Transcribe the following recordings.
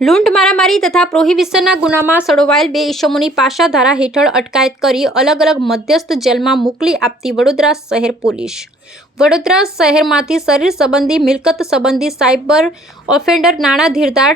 લૂંટ મારામારી તથા પ્રોહિબિશનના ગુનામાં સડોવાયેલ બે ઇસમોની પાશા ધારા હેઠળ અટકાયત કરી અલગ અલગ મધ્યસ્થ જેલમાં મોકલી આપતી વડોદરા શહેર પોલીસ. વડોદરા શહેરમાંથી શરીર સંબંધી મિલકત સંબંધી સાયબર ઓફેન્ડર નાણાં ધીરદાર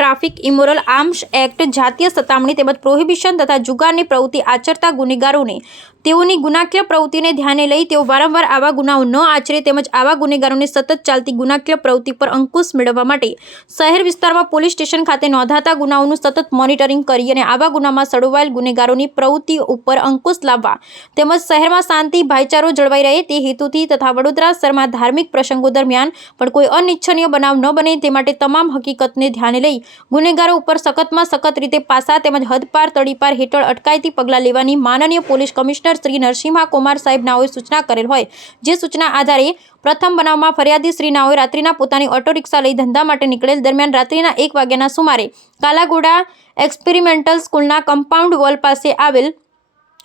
ટ્રાફિક ઇમોરલ આર્મ્સ એક્ટ, જાતીય સતામણી તેમજ પ્રોહિબિશન તથા જુગારની પ્રવૃત્તિ આચરતા ગુનેગારોને, તેઓની ગુનાકીય પ્રવૃત્તિને ધ્યાને લઈ તેઓ વારંવાર આવા ગુનાઓ ન આચરે તેમજ આવા ગુનેગારોને સતત ચાલતી ગુનાકીય પ્રવૃત્તિ પર અંકુશ મેળવવા માટે શહેર વિસ્તારમાં પોલીસ સ્ટેશન ખાતે નોંધાતા ગુનાઓનું સતત મોનિટરિંગ કરી અને આવા ગુનામાં સડોવાયેલ ગુનેગારોની પ્રવૃત્તિ ઉપર અંકુશ લાવવા તેમજ શહેરમાં શાંતિ, ભાઈચારો જળવાઈ રહે તે હેતુથી તથા વડોદરા શહેરમાં ધાર્મિક પ્રસંગો દરમિયાન પણ કોઈ અનિચ્છનીય બનાવ ન બને તે માટે તમામ હકીકતને ધ્યાને લઈ ગુનેગારો ઉપર સખતમાં સખત રીતે પાસા તેમજ હદપાર તડીપાર હેઠળ અટકાયતી પગલાં લેવાની માનનીય પોલીસ કમિશનર શ્રી નરસિંહા કુમાર સાહેબ નાઓએ સૂચના કરેલ હોય. જે સૂચના આધારે પ્રથમ બનાવમાં ફરિયાદી શ્રી નાઓએ રાત્રિના પોતાની ઓટો રિક્ષા લઈ ધંધા માટે નીકળેલ દરમિયાન રાત્રિના એક વાગ્યાના સુમારે કાલાગોડા એક્સપેરિમેન્ટલ સ્કૂલના કમ્પાઉન્ડ વોલ પાસે આવેલ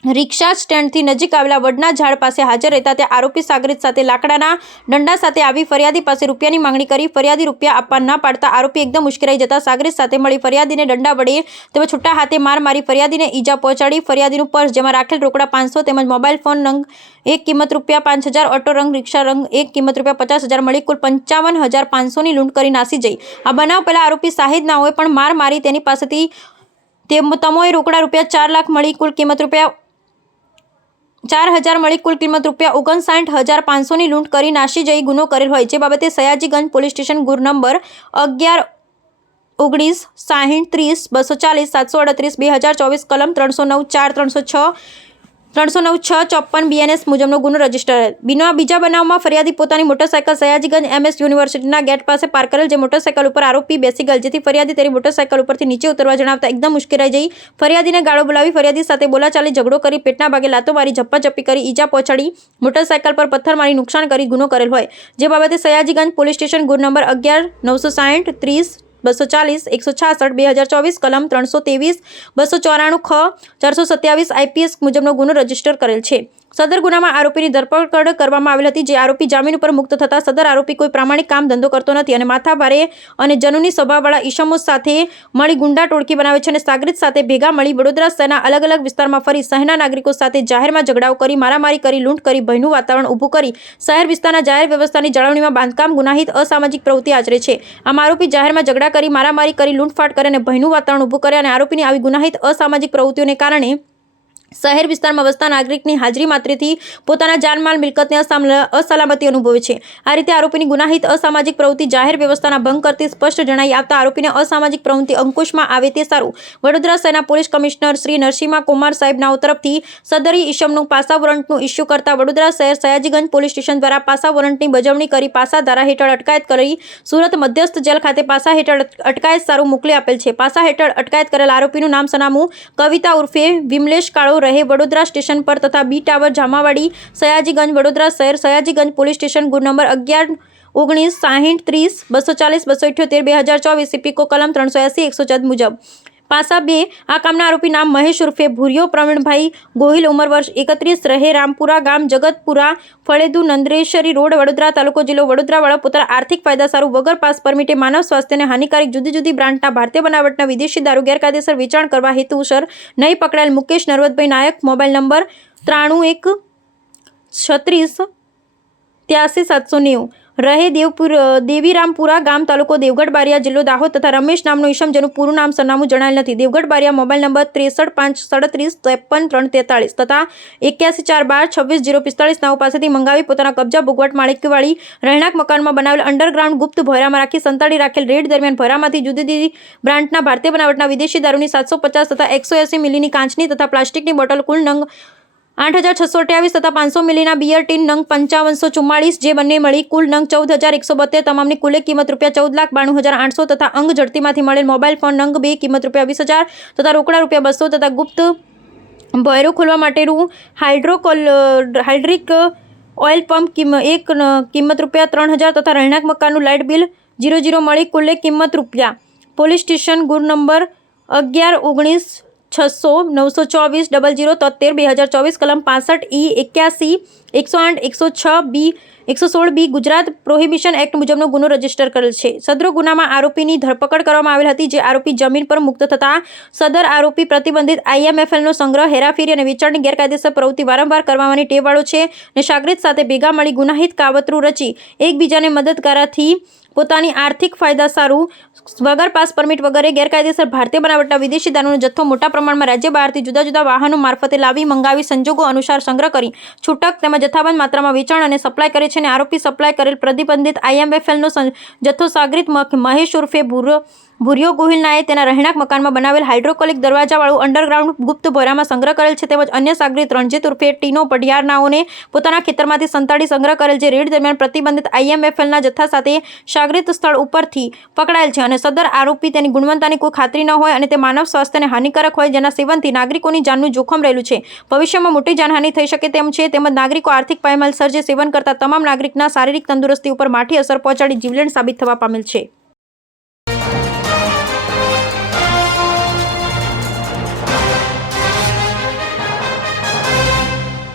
રિક્ષા સ્ટેન્ડથી નજીક આવેલા વડના ઝાડ પાસે હાજર રહેતા તે આરોપી સાગરીત સાથે લાકડાના દંડા સાથે આવી ફરિયાદી પાસે રૂપિયાની માંગણી કરી ફરિયાદી રૂપિયા આપવા ન પાડતા આરોપી એકદમ ઉશ્કેરાઈ જતા સાગરીત સાથે મળી ફરિયાદીને દંડા વડે તેમજ છૂટા હાથે માર મારી ફરિયાદીને ઈજા પહોંચાડી ફરિયાદીનું પર્સ, જેમાં રાખેલ રોકડા પાંચસો તેમજ મોબાઈલ ફોન રંગ એક કિંમત રૂપિયા પાંચ હજાર, ઓટો રંગ, રિક્ષા રંગ એક કિંમત રૂપિયા પચાસ હજાર મળી કુલ પંચાવન હજાર પાંચસોની લૂંટ કરી નાસી જઈ. આ બનાવ પહેલા આરોપી શાહિદ નાઓએ પણ માર મારી તેની પાસેથી તે તમોએ રોકડા રૂપિયા ચાર લાખ મળી કુલ કિંમત રૂપિયા ચાર હજાર મળી કુલ કિંમત રૂપિયા ઓગણસાઠ હજાર પાંચસોની લૂંટ કરી નાસી જઈ ગુનો કરેલ હોય જે બાબતે સયાજીગંજ પોલીસ સ્ટેશન ગુર નંબર અગિયાર, ઓગણીસ, સાહીઠ, ત્રીસ, બસો ચાલીસ, સાતસો અડત્રીસ, બે હજાર ચોવીસ, કલમ ત્રણસો નવ, ચાર ત્રણસો છ ત્રણસો નવ છ ચોપન બીએનએસ મુજબનો ગુનો રજિસ્ટર. બીના બીજા બનાવમાં ફરિયાદી પોતાની મોટરસાયકલ સયાજીગંજ એમએસ યુનિવર્સિટીના ગેટ પાસે પાર્ક કરેલ જે મોટરસાયકલ ઉપર આરોપી બેસી ગયેલ, જેથી ફરિયાદી તેની મોટરસાયકલ ઉપરથી નીચે ઉતરવા જણાવતા એકદમ મુશ્કેલાઈ જઈ. ફરિયાદીને ગાળો બોલાવી ફરિયાદી સાથે બોલાચાલી, ઝઘડો કરી, પેટના ભાગે લાતો મારી, ઝપ્પાઝપ્પી કરી, ઈજા પહોંચાડી, મોટરસાયકલ પર પથ્થર મારી નુકસાન કરી ગુનો કરેલ હોય. જે બાબતે સયાજીગંજ પોલીસ સ્ટેશન ગુર નંબર અગિયાર નવસો સાઠ ત્રીસ બસો ચાલીસ, એકસો છાસઠ, બે હજાર ચોવીસ, કલમ ત્રણસો ત્રેવીસ, બસો ચોરાણું ખ, ચારસો સત્યાવીસ, આઈપીએસ મુજબનો ગુનો રજિસ્ટર કરેલ છે. સદર ગુનામાં આરોપીની ધરપકડ કરવામાં આવેલ હતી, જે આરોપી જામીન ઉપર મુક્ત થતા સદર આરોપી કોઈ પ્રામાણિક કામ ધંધો કરતો નથી અને માથા ભારે અને જનુની સ્વભાવવાળા ઈશમો સાથે મળી ગુંડા ટોળકી બનાવે છે અને સાગરિત સાથે ભેગા મળી વડોદરા શહેરના અલગ અલગ વિસ્તારમાં ફરી શહેરના નાગરિકો સાથે જાહેરમાં ઝઘડાઓ કરી, મારામારી કરી, લૂંટ કરી, ભયનું વાતાવરણ ઊભું કરી, શહેર વિસ્તારના જાહેર વ્યવસ્થાની જાળવણીમાં બાંધકામ, ગુનાહિત, અસામાજિક પ્રવૃત્તિ આચરે છે. આમ આરોપી જાહેરમાં ઝઘડા કરી, મારામારી કરી, લૂંટફાટ કરી અને ભયનું વાતાવરણ ઊભું કરે અને આરોપીની આવી ગુનાહિત, અસામાજિક પ્રવૃત્તિઓને કારણે શહેર વિસ્તારમાં વસતા નાગરિકની હાજરી માત્રથી પોતાના જાનમાલ મિલકતને અસલામતી અનુભવે છે. આ રીતે આરોપીની ગુનાહિત અસામાજિક પ્રવૃત્તિ જાહેર વ્યવસ્થાના ભંગ કરતી સ્પષ્ટ જણાઈ આવતા આરોપીને અસામાજિક પ્રવૃત્તિ અંકુશમાં આવે તે સારું. વડોદરા શહેરના પોલીસ કમિશનર શ્રી નરસિંહા કુમાર સાહેબનાઓ તરફથી સદરી ઇસમનું પાસા વોરંટનું ઇસ્યુ કરતા વડોદરા શહેર સયાજીગંજ પોલીસ સ્ટેશન દ્વારા પાસા વોરંટની બજવણી કરી પાસા ધારા હેઠળ અટકાયત કરી સુરત મધ્યસ્થ જેલ ખાતે પાસા હેઠળ અટકાયત સારું મોકલી આપેલ છે. પાસા હેઠળ અટકાયત કરેલ આરોપીનું નામ સનામું કવિતા ઉર્ફે વિમલેશ કાળો રહે વડોદરા સ્ટેશન પર તથા બી ટાવર જામાવાડી, સયાજીગંજ, વડોદરા શહેર, સયાજીગંજ પોલીસ સ્ટેશન, ગુડ નંબર અગિયાર, ઓગણીસ, સાહીઠ, ત્રીસ, બસો ચાલીસ, બસો ઇઠ્યોતેર બે હજાર ચોવીસ ઇપિકો કલમ ત્રણસો એંસી, એકસો ચૌદ મુજબ. પાસા બે. આ કામના આરોપી નામ મહેશ ઉર્ફે ભૂરિયો, પ્રવીણભાઈ ગોહિલ, ઉંમર વર્ષ એકત્રીસ, રહે રામપુરા ગામ, જગતપુરા, ફળેદુ નંદ્રેશ્વરી રોડ, વડોદરા તાલુકો જિલ્લો વડોદરાવાળા. પોતાના આર્થિક ફાયદા સારું વગર પાસ પરમિટે માનવ સ્વાસ્થ્યને હાનિકારક જુદી જુદી બ્રાન્ડના ભારતીય બનાવટના વિદેશી દારૂ ગેરકાયદેસર વેચાણ કરવા હેતુસર નહીં પકડાયેલ મુકેશ નરવતભાઈ નાયક, મોબાઈલ નંબર ત્રાણું એક, છત્રીસ, ત્યાસી, સાતસો નેવું. રહે દેવપુર દેવીરામપુરા ગામ તાલુકો દેવગઢ બારિયા જિલ્લો દાહોદ તથા રમેશ નામનો ઈશમ, જેનું પૂરું નામ સરનામું જણાયેલ નથી. દેવગઢ બારિયા મોબાઈલ નંબર ત્રેસઠ પાંચ સડત્રીસ ત્રેપન ત્રણ તેતાળીસ તથા એક્યાસી ચાર બાર છવ્વીસ જીરો પિસ્તાળીસ નાઓ પાસેથી મંગાવી પોતાના કબજા ભોગવટ માળીકવાળી રહેણાંક મકાનમાં બનાવેલ અંડરગ્રાઉન્ડ ગુપ્ત ભોયરામાં રાખી સંતાડી રાખેલ રેડ દરમિયાન ભોયરામાંથી જુદી જુદી બ્રાન્ડના ભારતીય બનાવટના વિદેશી દારૂની સાતસો પચાસ તથા એકસો એસી મિલીની કાંચની તથા પ્લાસ્ટિકની બોટલ કુલ નંગ આઠ હજાર છસો અઠ્યાવીસ તથા પાંચસો મિલીના બિયર ટીન નંગ પંચાવનસો ચુમ્માળીસ જે બંને મળી કુલ નંગ ચૌદ હજાર એકસો બોતેર તમામની કુલે કિંમત રૂપિયા ચૌદ લાખ બાણું હજાર આઠસો તથા અંગ ઝડતીમાંથી મળેલ મોબાઈલ ફોન નંગ બે કિંમત રૂપિયા વીસ હજાર તથા રોકડા રૂપિયા બસો તથા ગુપ્ત ભોયરો ખોલવા માટેનું હાઇડ્રોકોલ હાઇડ્રિક ઓઇલ પંપ એક કિંમત રૂપિયા ત્રણ હજાર તથા રહેણાંક મકાનનું લાઇટ બિલ જીરો જીરો મળી કુલે કિંમત રૂપિયા. પોલીસ સ્ટેશન ગુર નંબર અગિયાર ઓગણીસ છસો નવસો ચોવીસ ડબલ જીરો તોતેર બે હજાર ચોવીસ કલમ પાસઠ ઈ એક્યાસી એકસો આઠ એકસો છ બી એકસો સોળ બી ગુજરાત પ્રોહિબિશન એક્ટ મુજબનો ગુનો રજિસ્ટર કરેલ છે. સદરો ગુનામાં આરોપીની ધરપકડ કરવામાં આવેલ હતી જે આરોપી જમીન પર મુક્ત થતા સદર આરોપી પ્રતિબંધિત આઈએમએફએલનો સંગ્રહ, હેરાફેરી અને વેચાણની ગેરકાયદેસર પ્રવૃત્તિ વારંવાર કરવાની ટેવાળો છે અને શાગરિત સાથે ભેગા મળી ગુનાહિત કાવતરું રચી એકબીજાને મદદગારાથી પોતાની આર્થિક ફાયદા સારું, વગર પાસ પરમિટ વગેરે ગેરકાયદેસર ભારતીય બનાવટના વિદેશી દારૂનો જથ્થો મોટા પ્રમાણમાં રાજ્ય બહારથી જુદા જુદા વાહનો મારફતે લાવી, મંગાવી, સંજોગો અનુસાર સંગ્રહ કરી, છૂટક તેમજ જથ્થાબંધ માત્રામાં વેચાણ અને સપ્લાય કરે છે અને આરોપી સપ્લાય કરેલ પ્રતિબંધિત આઈએમએફએલનો જથ્થો સાગરિત મહેશ ઉર્ફે ભૂરો ભૂરિયો ગોહિલનાએ તેના રહેણાંક મકાનમાં બનાવેલ હાઇડ્રોકોલિક દરવાજાવાળું અંડરગ્રાઉન્ડ ગુપ્ત ભોયરામાં સંગ્રહ કરેલ છે તેમજ અન્ય સાગરિત રણજીત ઉર્ફે ટીનો પઢિયારનાઓને પોતાના ખેતરમાંથી સંતાડી સંગ્રહ કરેલ જે રેડ દરમિયાન પ્રતિબંધિત આઈએમએફએલના જથ્થા સાથે સાગરીત સ્થળ ઉપરથી પકડાયેલ છે અને સદર આરોપી તેની ગુણવત્તાની કોઈ ખાતરી ન હોય અને તે માનવ સ્વાસ્થ્યને હાનિકારક હોય જેના સેવનથી નાગરિકોની જાનનું જોખમ રહેલું છે. ભવિષ્યમાં મોટી જાનહાનિ થઈ શકે તેમ છે તેમજ નાગરિકો આર્થિક પાયમાલ સર્જે સેવન કરતા તમામ નાગરિકના શારીરિક તંદુરસ્તી ઉપર માઠી અસર પહોંચાડી જીવલેણ સાબિત થવા પામેલ છે.